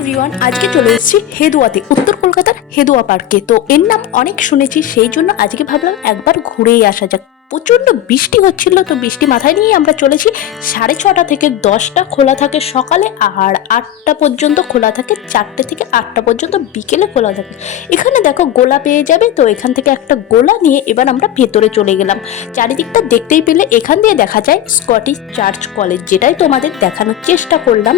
Everyone আজকে চলে এসেছি হেদুয়াতে, উত্তর কলকাতার হেদুয়া পার্কে। তো এর নাম অনেক শুনেছি, সেই জন্য আজকে ভাবলাম একবার ঘুরেই আসা যাক। প্রচণ্ড বৃষ্টি হচ্ছিল, তো বৃষ্টি মাথায় নিয়ে আমরা চলেছি সাড়ে ছটা থেকে দশটা খোলা থাকে সকালে আর আটটা পর্যন্ত খোলা থাকে, চারটে থেকে আটটা পর্যন্ত বিকেলে খোলা থাকে। এখানে দেখো গোলা পেয়ে যাবে, তো এখান থেকে একটা গোলা নিয়ে এবার আমরা ভেতরে চলে গেলাম। চারিদিকটা দেখতেই পেলে এখান দিয়ে দেখা যায় স্কটিশ চার্চ কলেজ যেটাই তোমাদের দেখানোর চেষ্টা করলাম।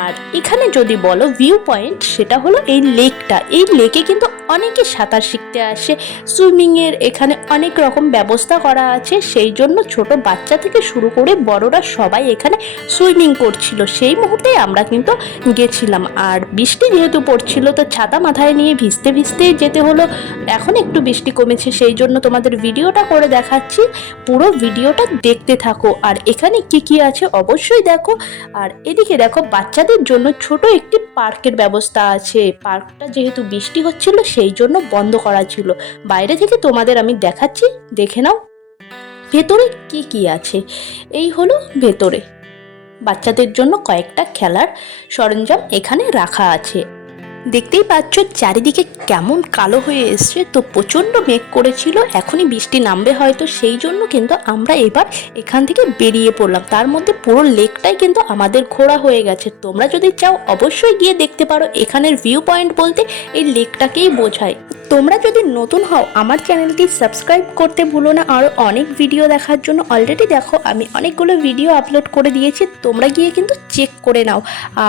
আর এখানে যদি বলো ভিউ পয়েন্ট সেটা হলো এই লেকটা এই লেকে কিন্তু অনেকে সাঁতার শিখতে আসে। সুইমিংয়ের এখানে অনেক রকম ব্যবস্থা করা আছে। সেই জন্য ছোট বাচ্চা থেকে শুরু করে বড়রা সবাই এখানে সুইমিং করছিল। সেই মুহূর্তে আমরা কিন্তু গেছিলাম। আর বৃষ্টি যেহেতু পড়ছিল, তো ছাতা মাথায় নিয়ে ভিজতে ভিজতে যেতে হলো। এখন একটু বৃষ্টি কমেছে, সেই জন্য তোমাদের ভিডিওটা করে দেখাচ্ছি। পুরো ভিডিওটা দেখতে থাকো। আর এখানে কি কি আছে অবশ্যই দেখো। আর এদিকে দেখো, বাচ্চাদের জন্য ছোট একটি পার্কের ব্যবস্থা আছে। পার্কটা যেহেতু বৃষ্টি হচ্ছিল সেই জন্য বন্ধ করা ছিল। বাইরে থেকে তোমাদের আমি দেখাচ্ছি, দেখে নাও। ভেতরে কি কি আছে? এই হলো ভেতরে। বাচ্চাদের জন্য কয়েকটা খেলার সরঞ্জাম এখানে রাখা আছে। দেখতেই পাচ্ছ চারিদিকে কেমন কালো হয়ে এসছে। তো প্রচণ্ড মেঘ করেছিল, এখনই বৃষ্টি নামবে হয়তো, সেই জন্য কিন্তু আমরা এবার এখান থেকে বেরিয়ে পড়লাম। তার মধ্যে পুরো লেকটাই কিন্তু আমাদের ঘোরা হয়ে গেছে। তোমরা যদি চাও, অবশ্যই গিয়ে দেখতে পারো। এখানের ভিউ পয়েন্ট বলতে এই লেকটাকেই বোঝায়। তোমরা যদি নতুন হও, আমার চ্যানেলটি সাবস্ক্রাইব করতে ভুলো না। আরও অনেক ভিডিও দেখার জন্য অলরেডি দেখো, আমি অনেকগুলো ভিডিও আপলোড করে দিয়েছি, তোমরা গিয়ে কিন্তু চেক করে নাও।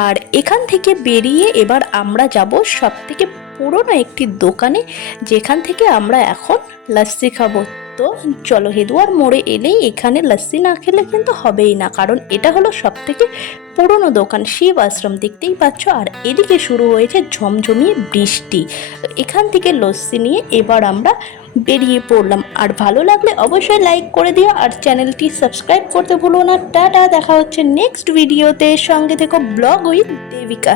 আর এখান থেকে বেরিয়ে এবার আমরা যাব সব থেকে পুরনো একটি দোকানে, যেখান থেকে আমরা এখন লাস্সি খাব। তো চলো, হেদুয়ার মোড়ে এলেই এখানে লাস্সি না খেলে কিন্তু হবেই না, কারণ এটা হলো সব থেকে পুরনো দোকান শিব আশ্রম দেখতেই পাচ্ছ, আর এদিকে শুরু হয়েছে ঝমঝমিয়ে বৃষ্টি। এখান থেকে লস্যি নিয়ে এবার আমরা বেরিয়ে পড়লাম। আর ভালো লাগলে অবশ্যই লাইক করে দিও, আর চ্যানেলটি সাবস্ক্রাইব করতে ভুলো না। টাটা, দেখা হচ্ছে নেক্সট ভিডিওতে সঙ্গে থেকো ব্লগ উইথ দেবিকা